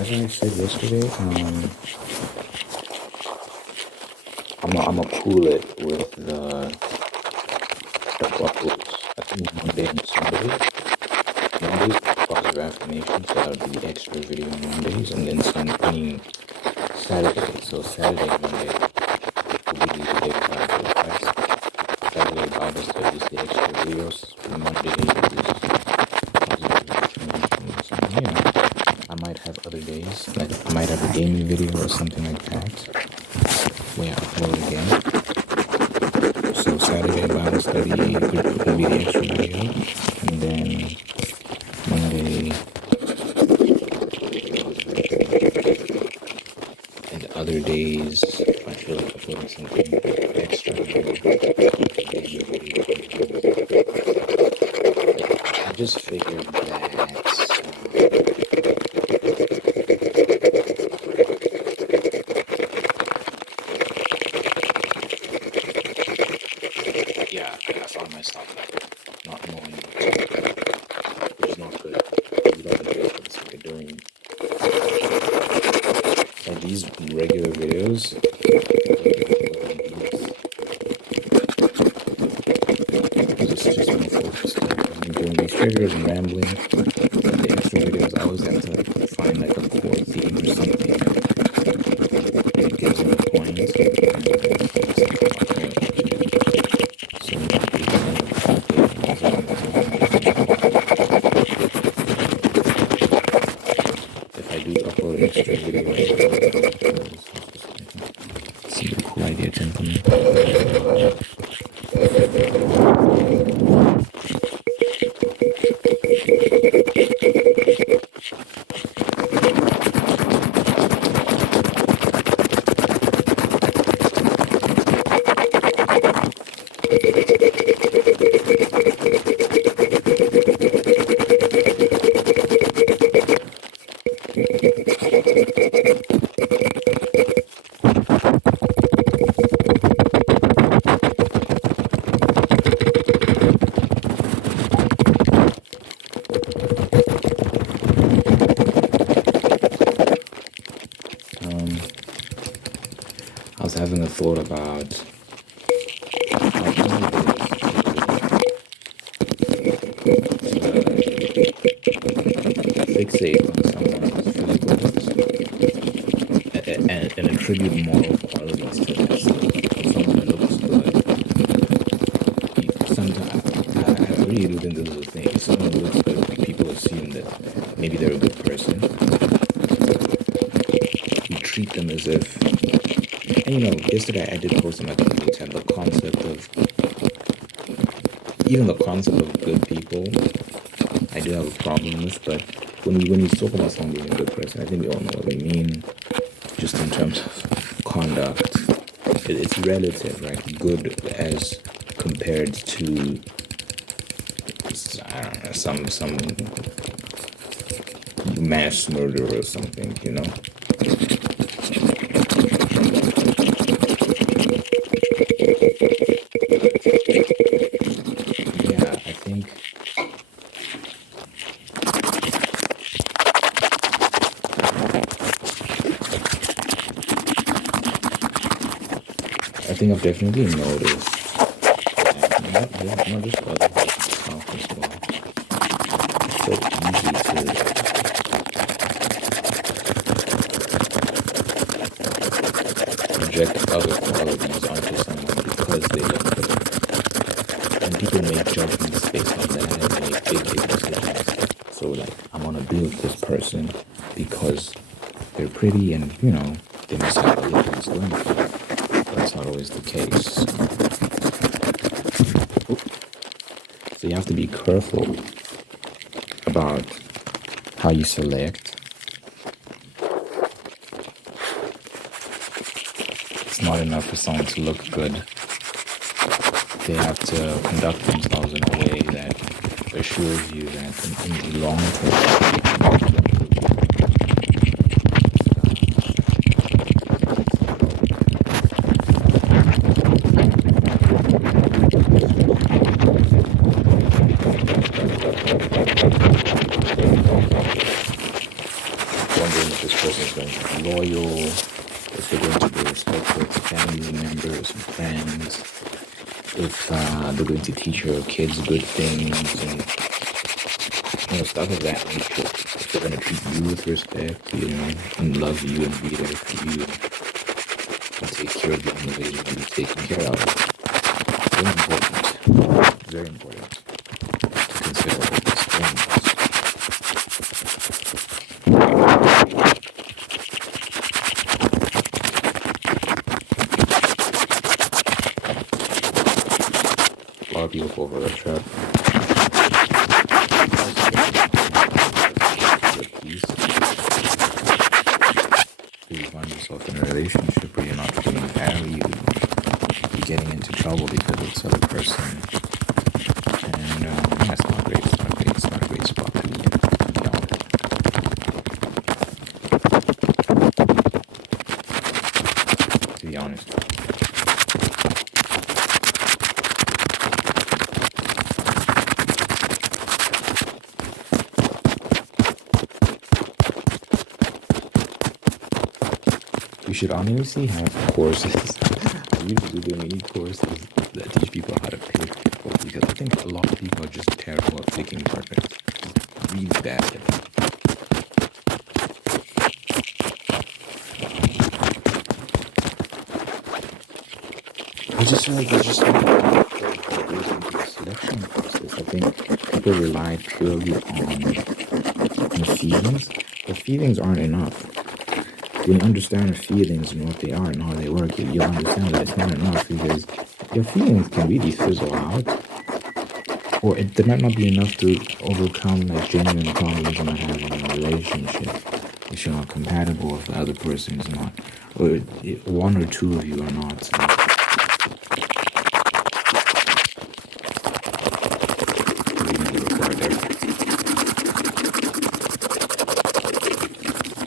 As I said yesterday, I'ma pool it with the uploads. I think Monday and Sunday. Mondays positive affirmation, so that would be extra video on Mondays, and then Saturday. So Saturday, Monday will be the day that I feel Christ. Saturday Bible studies, the extra videos. Monday is positive affirmation. So yeah. I might have other days, like I might have a gaming video or something like that, where I upload again. So Saturday Bible study could be the extra video, and then Monday and other days I feel like uploading something extra. I just figured that. I found myself not knowing, which is not good. You don't know what you're doing. And these regular videos, just more focused. I'm doing these triggers and rambling. The extra videos, I always have to find like a core theme or something that gives me a point. Extra video. Seems a cool idea, gentlemen. I was having a thought about fixate on someone's physical and attribute moral qualities to that. So if someone looks good, sometimes I really do think this is a thing. If someone looks good, people assume that maybe they're a good person. We treat them as if. And yesterday I did post on my community tab the concept of, even the concept of good people, I do have a problem with, but when you talk about someone being a good person, I think we all know what we mean, just in terms of conduct. It's relative, right? Good as compared to, I don't know, some mass murder or something, I think I've definitely noticed that not just other people as well. It's so easy to other qualities onto someone because they look good. And people make judgments based on that and they make big decisions. So like, I'm gonna be with this person because they're pretty and they must have a lot of going for them. That's not always the case. So you have to be careful about how you select. It's not enough for someone to look good. They have to conduct themselves in a way that assures you that in the long term, wondering if this person is going to be loyal, if they're going to be respectful to family members and friends, if they're going to teach your kids good things and stuff of that nature. If they're going to treat you with respect, and love you and be there for you and take care of you in the way you want to be taken care of. Very important. Very important to consider all these things. A lot of people fall for that trap. You find yourself in a relationship where you're not feeling valued, you're getting into trouble because of this other person, and that's not great. It's not great. It's not a great spot to be in. To be honest. We should honestly have courses. I really do need courses that teach people how to pick people, because I think a lot of people are just terrible at picking partners. Really bad at it. I just feel like there's just so much that goes into the selection process. I think people rely purely on feelings, but feelings aren't enough. When you understand feelings and what they are and how they work, you'll understand that it's not enough, because your feelings can really fizzle out, or they might not be enough to overcome like genuine problems you might have in a relationship. If you're not compatible, if the other person is not, or one or two of you are not.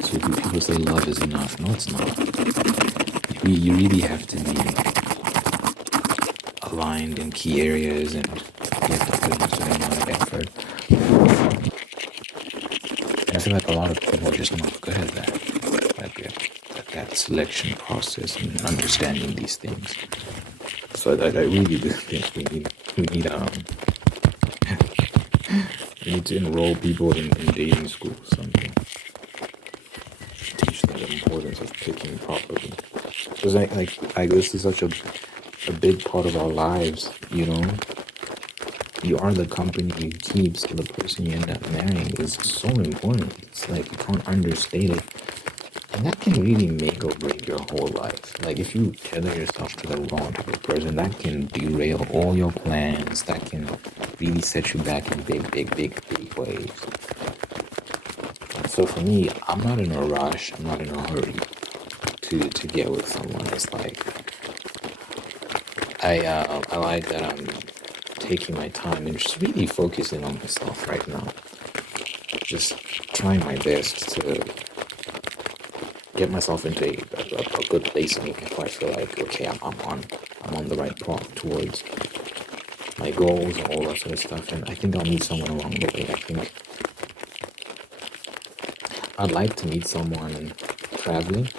So people say love is enough. No, it's not. You really have to be aligned in key areas, and you have to put in a certain amount of effort. And I feel like a lot of people are just not good at that. That selection process and understanding these things. So I really do think we need to enroll people in dating school or something. Teach them the importance of picking properly. Because this is such a big part of our lives, You are the company you keep, so the person you end up marrying is so important. It's like you can't understate it. And that can really make or break your whole life. Like if you tether yourself to the wrong type of person, that can derail all your plans. That can really set you back in big ways. So for me, I'm not in a rush. I'm not in a hurry to get with someone. It's like I like that I'm taking my time and just really focusing on myself right now. Just trying my best to get myself into a good place and if I feel like, okay, I'm on the right path towards my goals and all that sort of stuff. And I think I'll meet someone along the way. I think I'd like to meet someone traveling.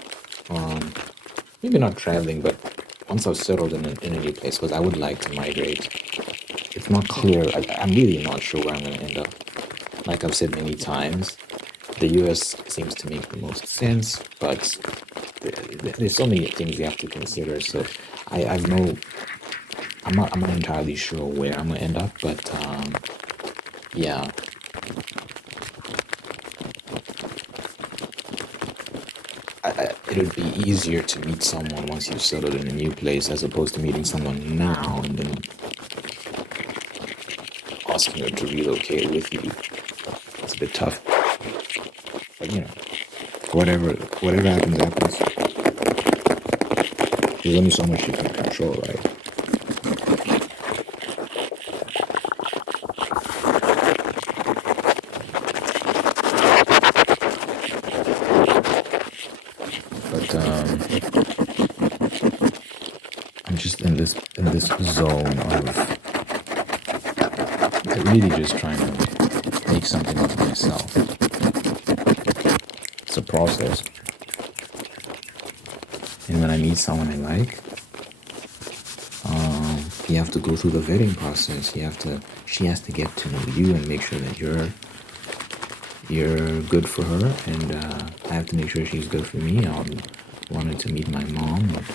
Maybe not traveling, but once I've settled in a new place, because I would like to migrate. It's not clear. I'm really not sure where I'm going to end up. Like I've said many times, the US seems to make the most sense, but there's so many things you have to consider. So I've no, I'm not entirely sure where I'm gonna end up, but yeah. It would be easier to meet someone once you've settled in a new place as opposed to meeting someone now and then asking her to relocate with you. It's a bit tough. But whatever happens. There's only so much you can control, right? But I'm just in this zone of really just trying to make something of myself. It's a process. And when I meet someone I like, you have to go through the vetting process. She has to get to know you and make sure that you're good for her, and I have to make sure she's good for me. I wanted to meet my mom and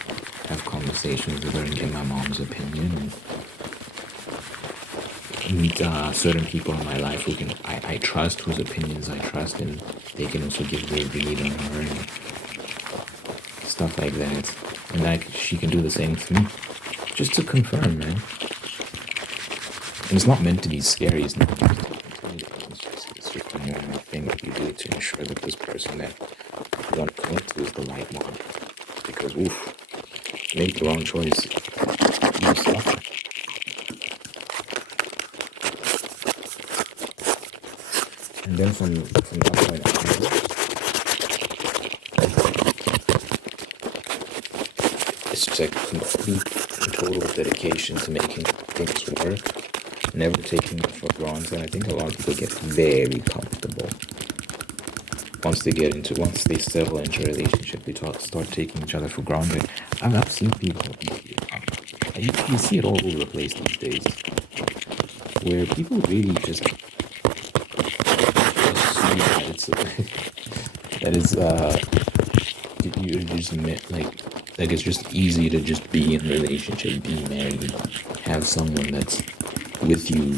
have conversations with her and get my mom's opinion, and meet certain people in my life who I trust, whose opinions I trust, and they can also give their read on her and stuff like that. And she can do the same for me, just to confirm, man. And it's not meant to be scary. It's not meant to be intimidating. It's just a normal thing that you do to ensure that this person that you want to commit to is the right one. Because, make the wrong choice, you suffer. And then from that point on, it's just like complete and total dedication to making things work, never taking it for granted. And I think a lot of people get very comfortable once they settle into a relationship. They start taking each other for granted. I've seen people, you see it all over the place these days, where people really just assume that you just like it's just easy to just be in a relationship, be married, have someone that's with you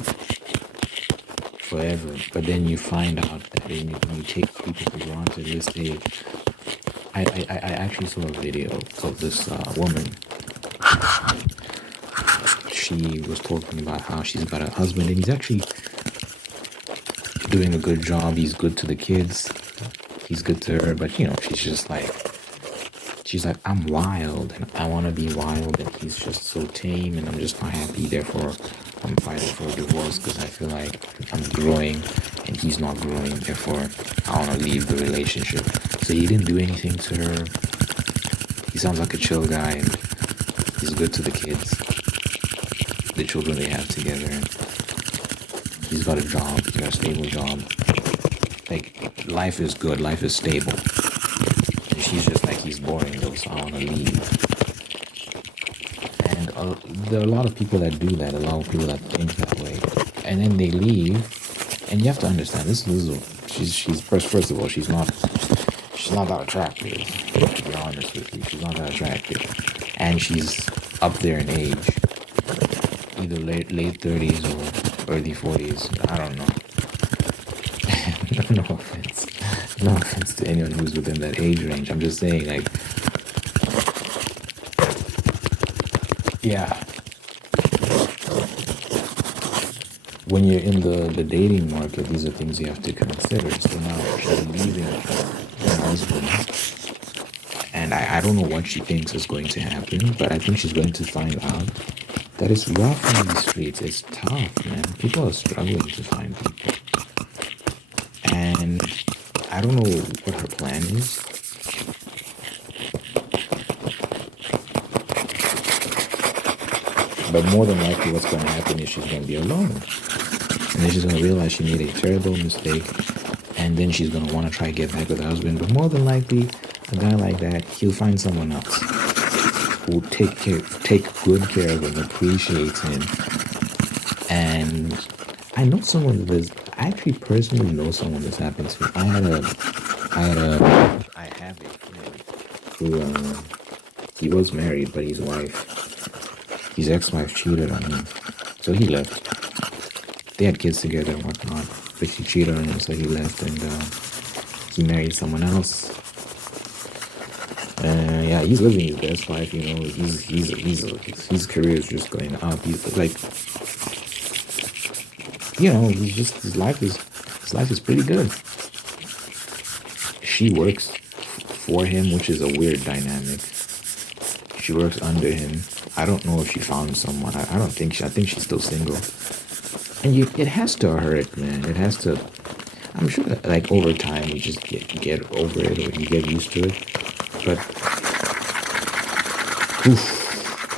forever. But then you find out that when you take people for granted, this day, I actually saw a video of this woman. She was talking about how she's got a husband and he's actually doing a good job. He's good to the kids. He's good to her, but she's like, I'm wild and I want to be wild, and he's just so tame and I'm just not happy. Therefore, I'm fighting for a divorce because I feel like I'm growing and he's not growing. Therefore, I want to leave the relationship. So he didn't do anything to her. He sounds like a chill guy and he's good to the kids, the children they have together. He's got a job. He's got a stable job. Like, life is good. Life is stable. And she's just like, he's boring though, so I want to leave. And there are a lot of people that do that. A lot of people that think that way. And then they leave. And you have to understand, she's first of all, she's not that attractive. To be honest with you, she's not that attractive. And she's up there in age. Either late 30s or early 40s. I don't know. No offense. No offense to anyone who's within that age range. I'm just saying, like, yeah. When you're in the dating market, these are things you have to consider. So now she's leaving her husband. And I don't know what she thinks is going to happen, but I think she's going to find out that it's rough on these streets. It's tough, man. People are struggling to find people. And I don't know what her plan is. But more than likely what's going to happen is she's going to be alone. And then she's going to realize she made a terrible mistake. And then she's going to want to try to get back with her husband. But more than likely, a guy like that, he'll find someone else who will take good care of him, appreciates him. And I know someone that I actually personally know someone this happened to. I have a friend he was married, but his ex-wife cheated on him, so he left. They had kids together and whatnot, but she cheated on him, so he left, and he married someone else. Yeah, he's living his best life. You know, his career is just going up. He's like, you know, his life is pretty good. She works for him, which is a weird dynamic. She works under him. I don't know if she found someone. I don't think I think she's still single. And it has to hurt, man. It has to. I'm sure that, like, over time you just get over it, or you get used to it. But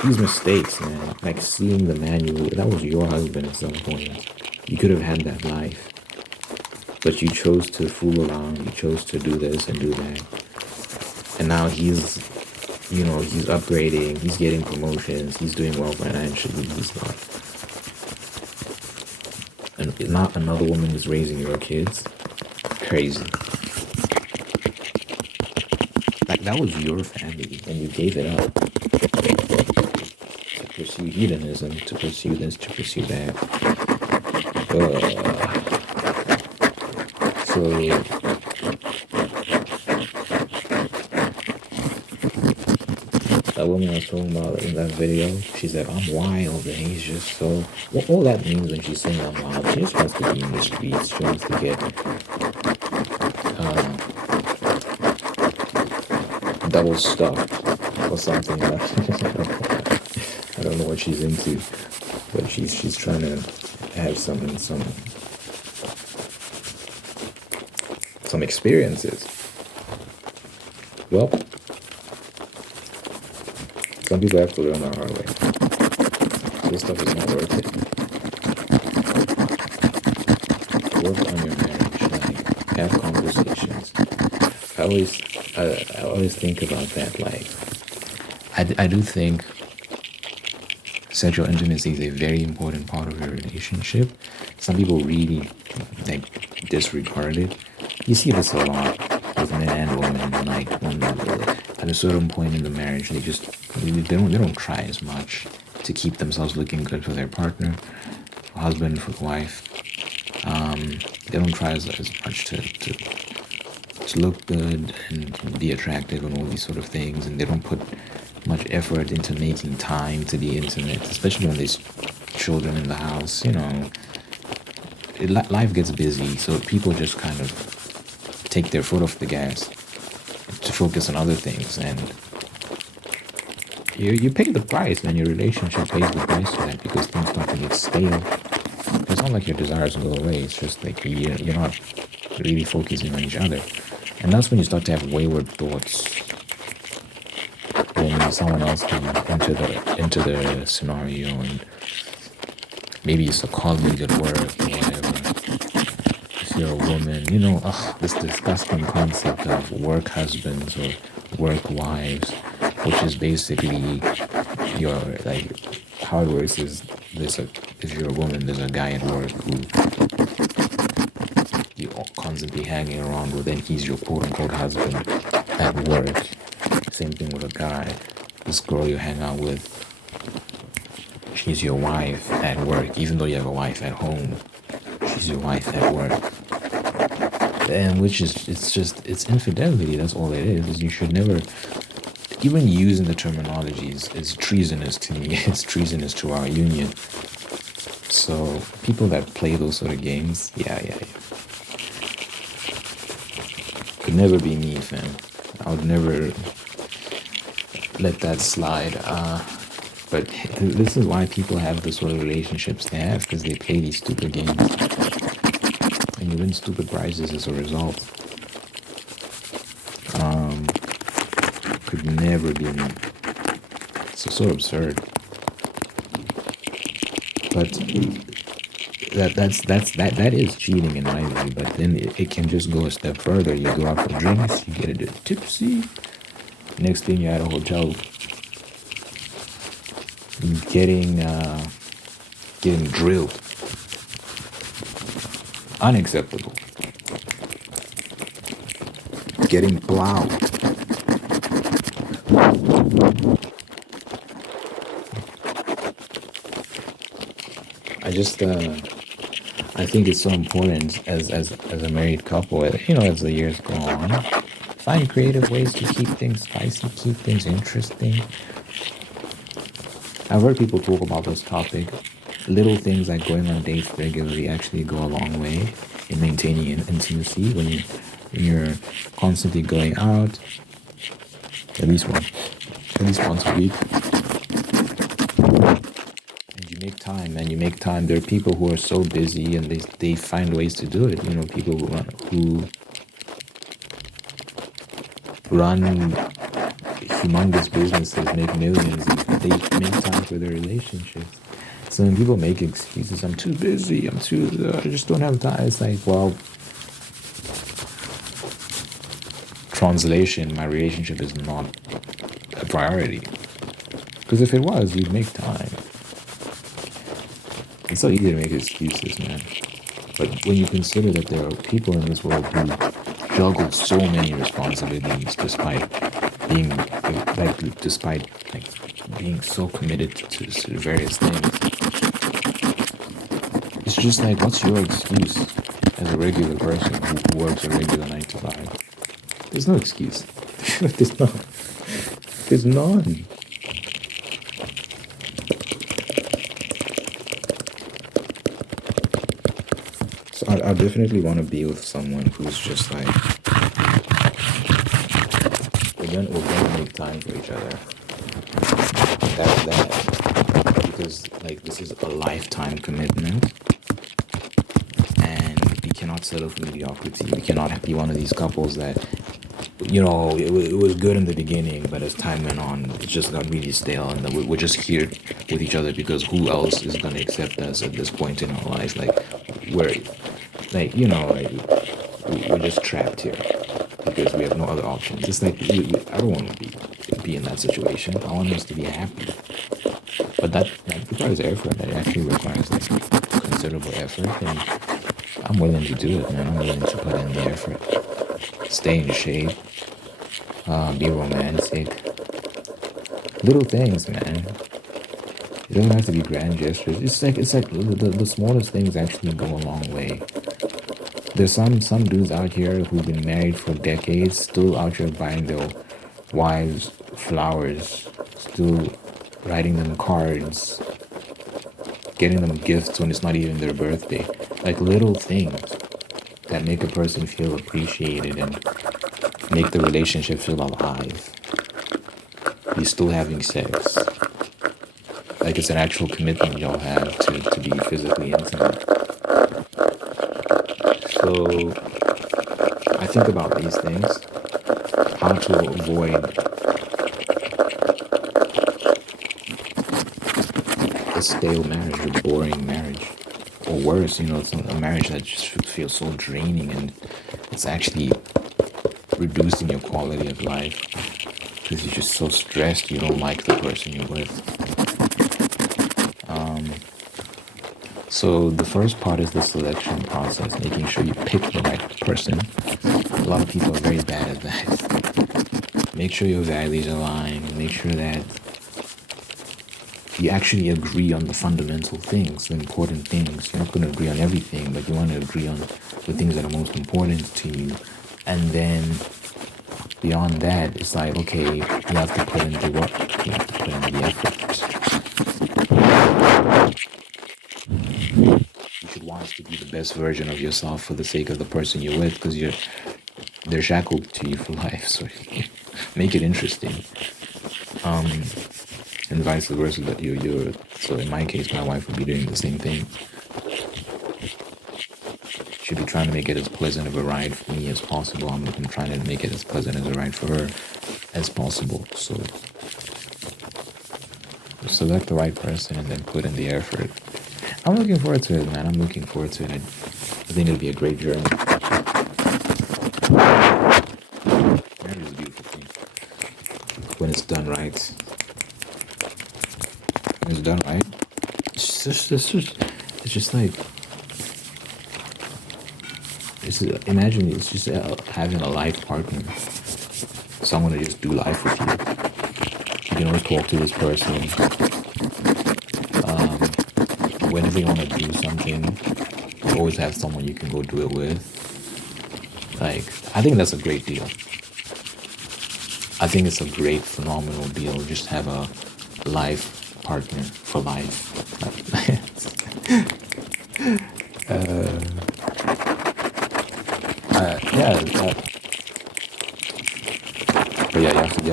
these mistakes, man. Like, seeing the man that was your husband at some point. You could have had that life, but you chose to fool around. You chose to do this and do that, and now he's upgrading. He's getting promotions. He's doing well financially. He's not. And not another woman is raising your kids. Crazy. Like, that was your family, and you gave it up to pursue hedonism, to pursue this, to pursue that. So that woman I was talking about in that video, she said, I'm wild, and he's just so... Well, all that means when she's saying I'm wild, she just wants to be in the streets. She wants to get double stuffed or something. I don't know what she's into, but she's trying to have some experiences. Well, some people have to learn the hard way. This stuff is not worth it. Work on your marriage. Like, have conversations. I always think about that. Like, I do think sexual intimacy is a very important part of your relationship. Some people really, like, disregard it. You see this a lot with men and women. Like, when at a certain point in the marriage, they don't try as much to keep themselves looking good for their partner, for husband, for wife. They don't try as much to look good and be attractive and all these sort of things, and they don't put much effort into making time to be intimate, especially when there's children in the house. You know, life gets busy, so people just kind of take their foot off the gas to focus on other things, and you pay the price, man. Your relationship pays the price for that, because things start to get stale. It's not like your desires go away. It's just like you're not really focusing on each other, and that's when you start to have wayward thoughts. When someone else can into the scenario, and maybe it's a colleague at work or whatever. If you're a woman, you know, this disgusting concept of work husbands or work wives, which is basically your, like, how it works is if you're a woman, there's a guy at work who you constantly hanging around with, and he's your quote-unquote husband at work. Same thing with a guy. This girl you hang out with, she's your wife at work. Even though you have a wife at home, she's your wife at work. And it's infidelity. That's all it is you should never, even using the terminologies is treasonous to me. It's treasonous to our union. So people that play those sort of games, yeah. Could never be me, fam. I would never let that slide. But this is why people have the sort of relationships they have, because they play these stupid games. And you win stupid prizes as a result. Could never be me. It's so absurd. But that is cheating in my view. But then it can just go a step further. You go out for drinks, you get a bit tipsy. Next thing, you're at a hotel, getting drilled. Unacceptable. Getting plowed. I just I think it's so important as a married couple, as the years go on, find creative ways to keep things spicy, keep things interesting. I've heard people talk about this topic. Little things like going on dates regularly actually go a long way in maintaining intimacy when you're constantly going out, at least once a week. And you make time, and you make time. There are people who are so busy, and they find ways to do it. People who run humongous businesses, make millions, and they make time for their relationships. So when people make excuses, I'm too busy, I just don't have time. It's like, well, translation, my relationship is not a priority. Because if it was, you'd make time. It's so easy to make excuses, man. But when you consider that there are people in this world who juggle so many responsibilities despite being so committed to various things, it's just like, what's your excuse as a regular person who works a regular 9 to 5? There's no excuse. There's none. There's none. So I definitely want to be with someone who's just like, we're gonna make time for each other. That's that. Because like, this is a lifetime commitment, and we cannot settle for mediocrity. We cannot be one of these couples that, it was good in the beginning, but as time went on, it just got really stale, and then we're just here with each other because who else is going to accept us at this point in our life? Like, we're just trapped here because we have no other options. It's like, I don't want to be in that situation. I want us to be happy, but that requires effort. That actually requires like considerable effort, and I'm willing to do it, man. I'm willing to put in the effort, stay in shape, be romantic. Little things, man. It doesn't have to be grand gestures. It's like the smallest things actually go a long way. There's some dudes out here who've been married for decades, still out here buying their wives flowers, still writing them cards, getting them gifts when it's not even their birthday. Like little things that make a person feel appreciated and make the relationship feel alive. You're still having sex. Like it's an actual commitment y'all have to be physically intimate. So I think about these things, how to avoid a stale marriage, a boring marriage, or worse, it's a marriage that just feels so draining, and it's actually reducing your quality of life because you're just so stressed, you don't like the person you're with. So the first part is the selection process, making sure you pick the right person. A lot of people are very bad at that. Make sure your values align. Make sure that you actually agree on the fundamental things, the important things. You're not going to agree on everything, but you want to agree on the things that are most important to you. And then beyond that, it's like, okay, you have to put in the work. You have to put in the effort. You should want to be the best version of yourself for the sake of the person you're with, because they're shackled to you for life. So make it interesting. And vice versa, that you're so in my case, my wife would be doing the same thing. She'd be trying to make it as pleasant of a ride for me as possible. I'm trying to make it as pleasant as a ride for her as possible. So select the right person and then put in the effort. I'm looking forward to it, man. I'm looking forward to it. I think it'll be a great journey. Marriage is a beautiful thing when it's done right. When it's done right, it's just like, imagine it's just having a life partner, someone to just do life with you. You can always talk to this person. When they want to do something, you always have someone you can go do it with. Like, I think that's a great deal. I think it's a great, phenomenal deal. Just have a life partner for life. Yeah, but yeah, you have to do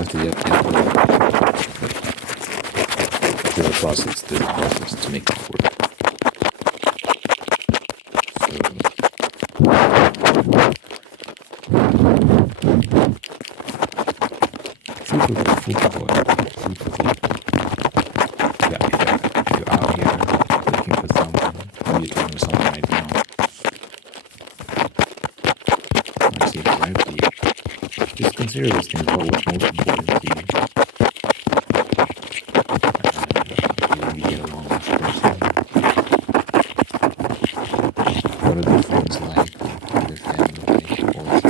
the process to make it work. Food for yeah, if you're out here looking for someone, maybe you're talking to someone right now. I see it's right for you. Just consider these things. What's most important to you? Do you get along with this person? What are their friends like? What are their family like? All this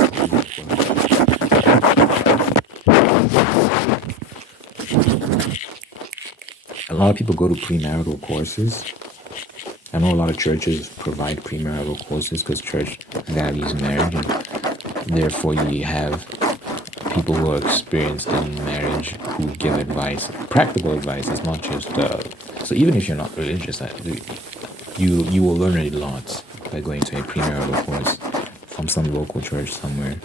A lot of people go to premarital courses. I know a lot of churches provide premarital courses because church values marriage, and therefore you have people who are experienced in marriage who give advice, practical advice. It's not just so even if you're not religious, you will learn a lot by going to a premarital course from some local church somewhere,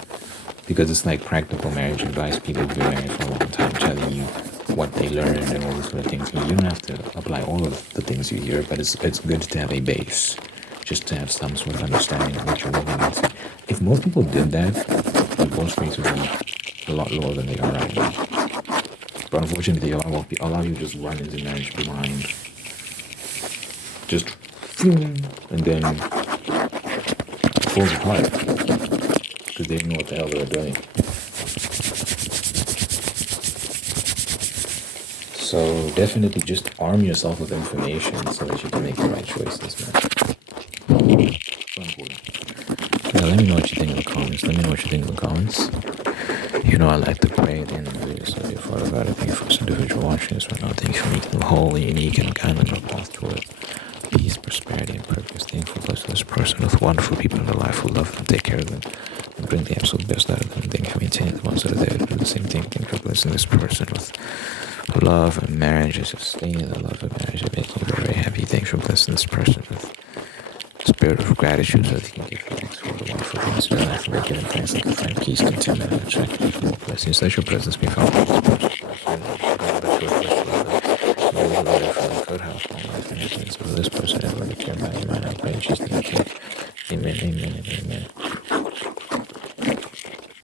because it's like practical marriage advice. People who've been married for a long time telling you what they learned and all these sort of things. You don't have to apply all of the things you hear, but it's good to have a base, just to have some sort of understanding of what you're moving into. If most people did that, divorce rates would be a lot lower than they are right now. But unfortunately, a lot of you just run into marriage blind, just and then it falls apart because they didn't know what the hell they were doing. So definitely just arm yourself with information so that you can make the right choices, man. So important. Yeah, let me know what you think in the comments. You know I like to pray at the end of the video, so dear Father God, I thank you for this individual watching this right now. Thank you for making them whole, unique, and kind of a path toward peace, prosperity, and purpose. Thank you for blessing this person with wonderful people in their life who love them, take care of them, and bring the absolute best out of them. Thank you for maintaining the ones that are there to do the same thing. Thank you for blessing this person with love and marriage, and sustaining the love of marriage and making you very happy. Thank you for blessing this person with spirit of gratitude so that he can give thanks for the wonderful things in their life, and by giving thanks they can find peace, contentment, and attraction for more blessings. Let your presence be found in this person. Good health, long life, and happiness over this person, ever to care about your mind. I pray in Jesus' name. Amen, amen, amen.